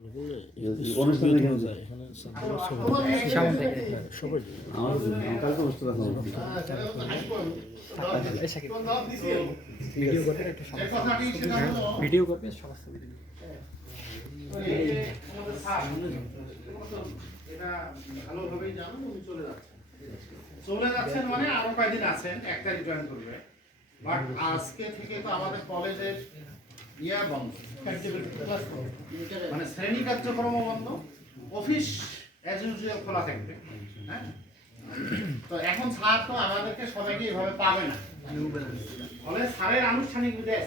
অনুষ্ঠানে ভিডিও করবে সমস্ত এটা ভালোভাবেই জানো উনি চলে যাচ্ছেন মানে আরো কয়েকদিন আছেন 1 তারিখ জয়েন করবে বাট আজকে থেকে তো আমাদের কলেজের ইয়া বন্ধ মানে শ্রেণী কার্যক্রম বন্ধ অফিস অ্যাজ ইউজুয়াল খোলা থাকবে হ্যাঁ তো এখন স্যার তো আমাদেরকে সবাইকে এইভাবে পাবে না ফলে স্যারের আনুষ্ঠানিক বিদায়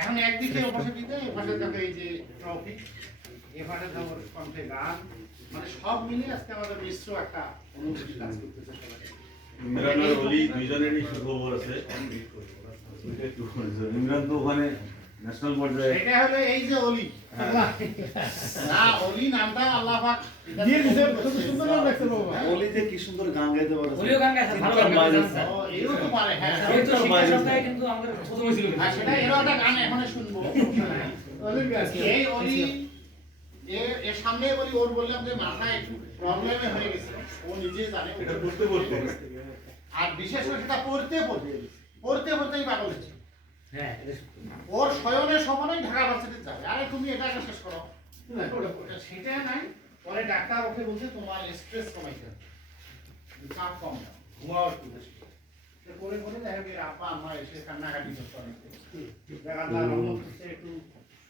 এখন একদিকে ওপাশে বিদায় এপাশে যাবে এই যে ট্রফি এপাশে যাবে কণ্ঠে গান মানে সব মিলে আজকে আমাদের মিশ্র একটা অনুভূতি কাজ করতেছে সবাই ইমরান আর অলি দুইজনেরই সুখবর আছে ইমরান তো ওখানে ন্যাশনাল পর্যায়ে এটা হলো এই যে অলি না অলি নামটা আল্লাহ পাক দিয়ে দিয়েছে কত সুন্দর নাম রাখছে বাবা অলিতে কি সুন্দর গান গাইতে পারে অলিও গান গাইছে ভালো গান গাইছে এও তো পারে হ্যাঁ এই তো শিক্ষা সপ্তাহে কিন্তু আমাদের প্রথম হয়েছিল আর সেটা এরও একটা গান এখনো শুনবো অলির গাছ এই অলি এর সামনে বলি ওর বললাম যে মাথায় একটু প্রবলেমে হয়ে গেছে ও নিজে জানে এটা বুঝতে বলতে আর বিশেষ করে সেটা পড়তেই পাগল হচ্ছে হ্যাঁ ওর শয়নের সময় ঢাকা ভার্সিটি যাবে আরে তুমি এটা শেষ করো সেটা নাই পরে ডাক্তার ওকে বলছে তোমার স্ট্রেস কমাইতে হবে চাপ কম দাও ঘুমাও একটু বেশি করে দেখবে আপা আম্মা এসে কান্নাকাটি করতে অনেক দেখা যায় রহমত হচ্ছে একটু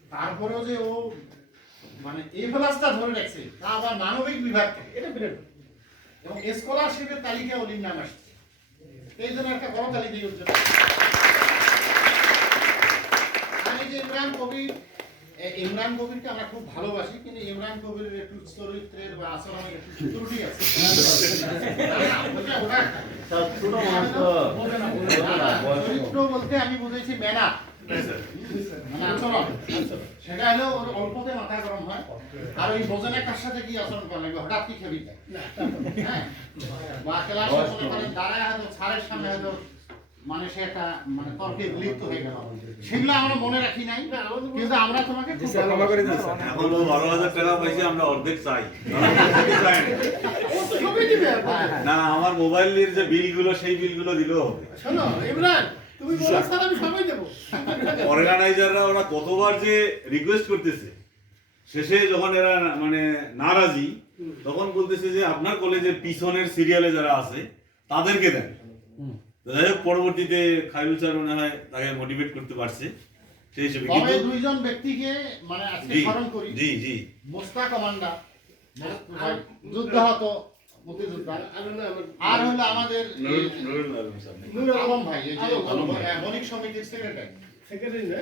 তারপরেও যে ও মানে এই প্লাসটা ধরে রাখছে তা আবার মানবিক বিভাগ থেকে এটা বিরাট এবং স্কলারশিপের তালিকায় ওলির নাম আসছে এই জন্য একটা বড় তালিকা দিয়ে উঠছে ইমরান কবিরকে আমরা খুব ভালোবাসি কিন্তু ইমরান কবিরের একটু চরিত্রের বা আচরণের একটু ত্রুটি আছে চরিত্র বলতে আমি বুঝেছি মেনা মানে আচরণ সেটা হলো ওর অল্পতে মাথা গরম হয় আর ওই বোঝেন কার সাথে কি আচরণ করা লাগবে হঠাৎ কি খেবি হ্যাঁ বা ক্লাসে মনে করেন দাঁড়ায় হয়তো স্যারের সামনে হয়তো মানে সে একটা মানে তর্কে লিপ্ত হয়ে গেল সেগুলো আমরা মনে রাখি নাই কিন্তু আমরা তোমাকে খুব ভালো করে দিয়েছি এখন 12,000 টাকা পাইছি আমরা অর্ধেক চাই না আমার মোবাইলের যে বিলগুলো সেই বিলগুলো দিলেও হবে শোনো ইমরান তুমি বলো স্যার আমি সময় দেব অর্গানাইজাররা ওরা কতবার যে রিকোয়েস্ট করতেছে শেষে যখন এরা মানে নারাজি তখন বলতেছে যে আপনার কলেজের পিছনের সিরিয়ালে যারা আছে তাদেরকে দেন যাই হোক পরবর্তীতে খায়রুল স্যার মনে হয় তাকে মোটিভেট করতে পারছে সেই হিসেবে তবে দুইজন ব্যক্তিকে মানে আজকে স্মরণ করি জি জি মোস্তাক কমান্ডার যুদ্ধাহত মুক্তিযোদ্ধা আর হলো আমাদের নুরুল আলম ভাই এই যে মনিক সমিতির সেক্রেটারি সেক্রেটারি না